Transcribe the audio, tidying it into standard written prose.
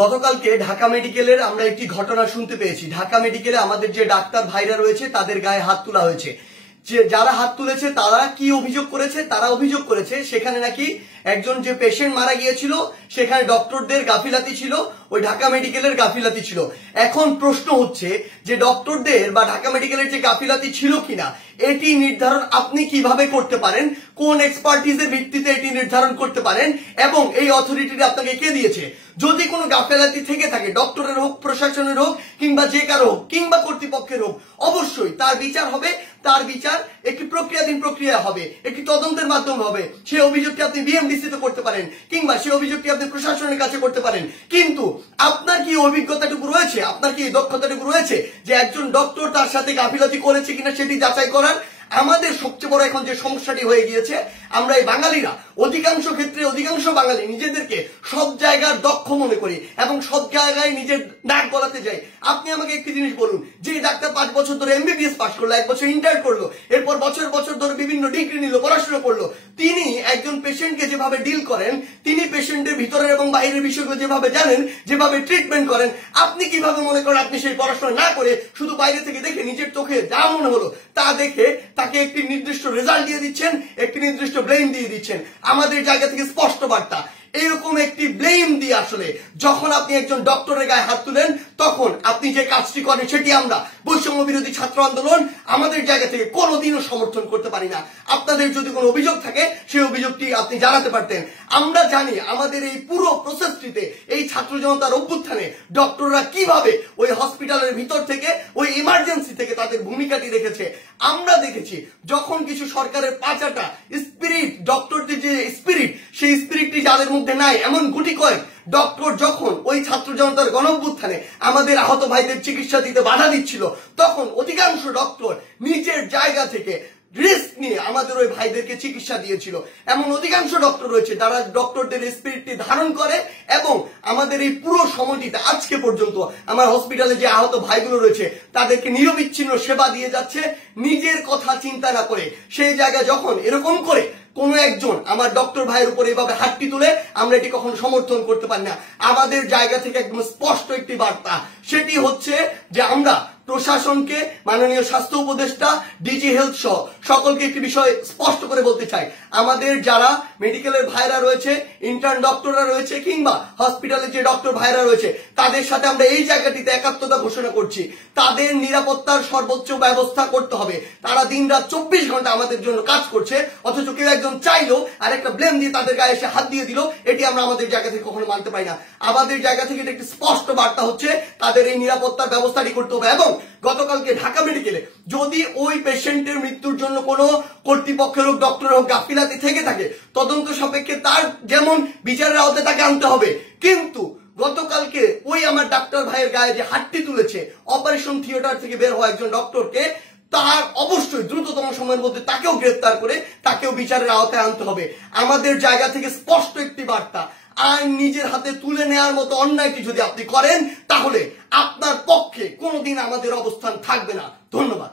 গতকালকে ঢাকা মেডিকেলের আমরা একটি ঘটনা শুনতে পেয়েছি। ঢাকা মেডিকেলে আমাদের যে ডাক্তার ভাইরা রয়েছে তাদের গায়ে হাত তোলা হয়েছে। যে যারা হাত তুলেছে তারা কি অভিযোগ করেছে? তারা অভিযোগ করেছে সেখানে নাকি একজন যে পেশেন্ট মারা গিয়েছিল সেখানে ডক্টরদের গাফিলাতি ছিল, ওই ঢাকা মেডিকেলের গাফিলাতি ছিল। এখন প্রশ্ন হচ্ছে যে ডক্টরদের বা ঢাকা মেডিকেলের যে গাফিলাতি ছিল কিনা এটি নির্ধারণ আপনি কিভাবে করতে পারেন, কোন এক্সপার্টিজের ভিত্তিতে এটি নির্ধারণ করতে পারেন এবং এই অথরিটিটি আপনাকে কে দিয়েছে? যদি কোনো গাফিলাতি থেকে থাকে, ডক্টরের হোক, প্রশাসনের হোক, কিংবা যে কারো হোক, কিংবা কর্তৃপক্ষের হোক, অবশ্যই তার বিচার হবে। তার বিচার একটি প্রক্রিয়াধীন প্রক্রিয়া হবে, একটি তদন্তের মাধ্যমে হবে। সেই অভিযোগটি আপনি বিএমডিসি তে করতে পারেন কিংবা সেই অভিযোগটি আপনি প্রশাসনের কাছে করতে পারেন। কিন্তু আপনার কি অভিজ্ঞতাটুকু রয়েছে, আপনার কি দক্ষতাটুকু রয়েছে যে একজন ডক্টর তার সাথে গাফিলতি করেছে কিনা সেটি যাচাই করার? আমাদের সবচেয়ে বড় এখন যে সমস্যাটি হয়ে গিয়েছে, আমরা এই বাঙালিরা অধিকাংশ ক্ষেত্রে অধিকাংশ বাঙালি নিজেদেরকে সব জায়গার দক্ষ মনে করি এবং সব জায়গায় নিজের নাক গলাতে যাই। আপনি আমাকে একটি জিনিস বলুন, যে ডাক্তার 5 বছর ধরে এমবিবিএস পাস করলো, 1 বছর ইন্টার্ন করলো, এরপর বছর বছর ধরে বিভিন্ন ডিগ্রি নিল, পড়াশোনা করলো, তিনি একজন পেশেন্টকে যেভাবে ডিল করেন, তিনি পেশেন্টের ভিতরের এবং বাইরের বিষয়গুলো যেভাবে জানেন, যেভাবে ট্রিটমেন্ট করেন, আপনি কিভাবে মনে করেন আপনি সেই পড়াশোনা না করে শুধু বাইরে থেকে দেখে নিজের চোখে যা মনে হলো তা দেখে তাকে একটি নির্দিষ্ট রেজাল্ট দিয়ে দিচ্ছেন, একটি নির্দিষ্ট ব্লেম দিয়ে দিচ্ছেন? আমাদের জায়গা থেকে স্পষ্ট বার্তা, এরকম একটি ব্লেম দিয়ে আসলে যখন আপনি একজন ডক্টরের গায়ে হাত তুলেন তখন আপনি যে কাজটি করেন সেটি আমরা বৈষম্য বিরোধী ছাত্র আন্দোলন আমাদের জায়গা থেকে কোনোদিনও সমর্থন করতে পারি না। আপনাদের যদি কোনো অভিযোগ থাকে সেই অভিযোগটি আপনি জানাতে পারতেন। আমরা জানি আমাদের এই পুরো প্রসেসটিতে, এই ছাত্র জনতার অভ্যুত্থানে ডক্টররা কিভাবে ওই হসপিটালের ভিতর থেকে, ওই ইমার্জেন্সি থেকে তাদের ভূমিকাটি রেখেছে। আমরা দেখেছি যখন কিছু সরকারের পাঁচাটা স্পিরিট, ডক্টরদের যে স্পিরিট, সেই স্পিরিটটি যাদের মধ্যে নাই, এমন গুটি কয়েক ডক্টর যখন ওই ছাত্র জনতার গণঅভ্যুত্থানে আমাদের আহত ভাইদের চিকিৎসা দিতে বাধা দিচ্ছিল, তখন অধিকাংশ ডক্টর নিজের জায়গা থেকে রিস্ক নিয়ে আমাদের ওই ভাইদেরকে চিকিৎসা দিয়েছিল। এমন অধিকাংশ ডক্টর রয়েছে যারা ডক্টরদের স্পিরিটটি ধারণ করে এবং আমাদের এই পুরো সময়টিতে আজকে পর্যন্ত আমার হসপিটালে যে আহত ভাইগুলো রয়েছে তাদেরকে নিরবিচ্ছিন্ন সেবা দিয়ে যাচ্ছে, নিজের কথা চিন্তা না করে। সেই জায়গায় যখন এরকম করে কোন একজন আমার ডক্টর ভাইয়ের উপর এভাবে হাতটি তুলে, আমরা এটি কখনো সমর্থন করতে পারি না। আমাদের জায়গা থেকে একদম স্পষ্ট একটি বার্তা, সেটি হচ্ছে যে আমরা প্রশাসনকে, মাননীয় স্বাস্থ্য উপদেষ্টা, ডিজি হেলথ সহ সকলকে একটি বিষয় স্পষ্ট করে বলতে চাই, আমাদের যারা মেডিকেলের ভাইরা রয়েছে, ইন্টার্ন ডক্টররা রয়েছে, কিংবা হসপিটালের যে ডক্টর ভাইরা রয়েছে, তাদের সাথে আমরা এই জায়গাটিতে একাত্মতা ঘোষণা করছি। তাদের নিরাপত্তার সর্বোচ্চ ব্যবস্থা করতে হবে। তারা দিনরাত 24 ঘন্টা আমাদের জন্য কাজ করছে, অথচ কেউ একজন চাইলো আর একটা ব্লেম দিয়ে তাদের গায়ে এসে হাত দিয়ে দিল, এটি আমরা আমাদের জায়গা থেকে কখনো মানতে পারি না। আমাদের জায়গা থেকে একটি স্পষ্ট বার্তা হচ্ছে তাদের এই নিরাপত্তার ব্যবস্থাটি করতে হবে। এবং গতকালকে ঢাকা মেডিকেলে যদি ওই পেশেন্টের মৃত্যুর জন্য কোনো কর্তৃপক্ষের হোক, ডক্টর হোক গাফিলাতি থেকে থাকে, তদন্ত সাপেক্ষে তার যেমন বিচারের আওতায় তাকে আনতে হবে। কিন্তু গতকালকে ওই আমার ডাক্তার ভাইয়ের গায়ে যে হাতটি তুলেছে, অপারেশন থিয়েটার থেকে বের হওয়া একজন ডক্টরকে, তার অবশ্যই দ্রুততম সময়ের মধ্যে তাকেও গ্রেফতার করে তাকেও বিচারের আওতায় আনতে হবে। আমাদের জায়গা থেকে স্পষ্ট একটি বার্তা, আইন নিজের হাতে তুলে নেওয়ার মতো অন্যায়টি যদি আপনি করেন তাহলে আপনার পক্ষে কোনোদিন আমাদের অবস্থান থাকবে না। ধন্যবাদ।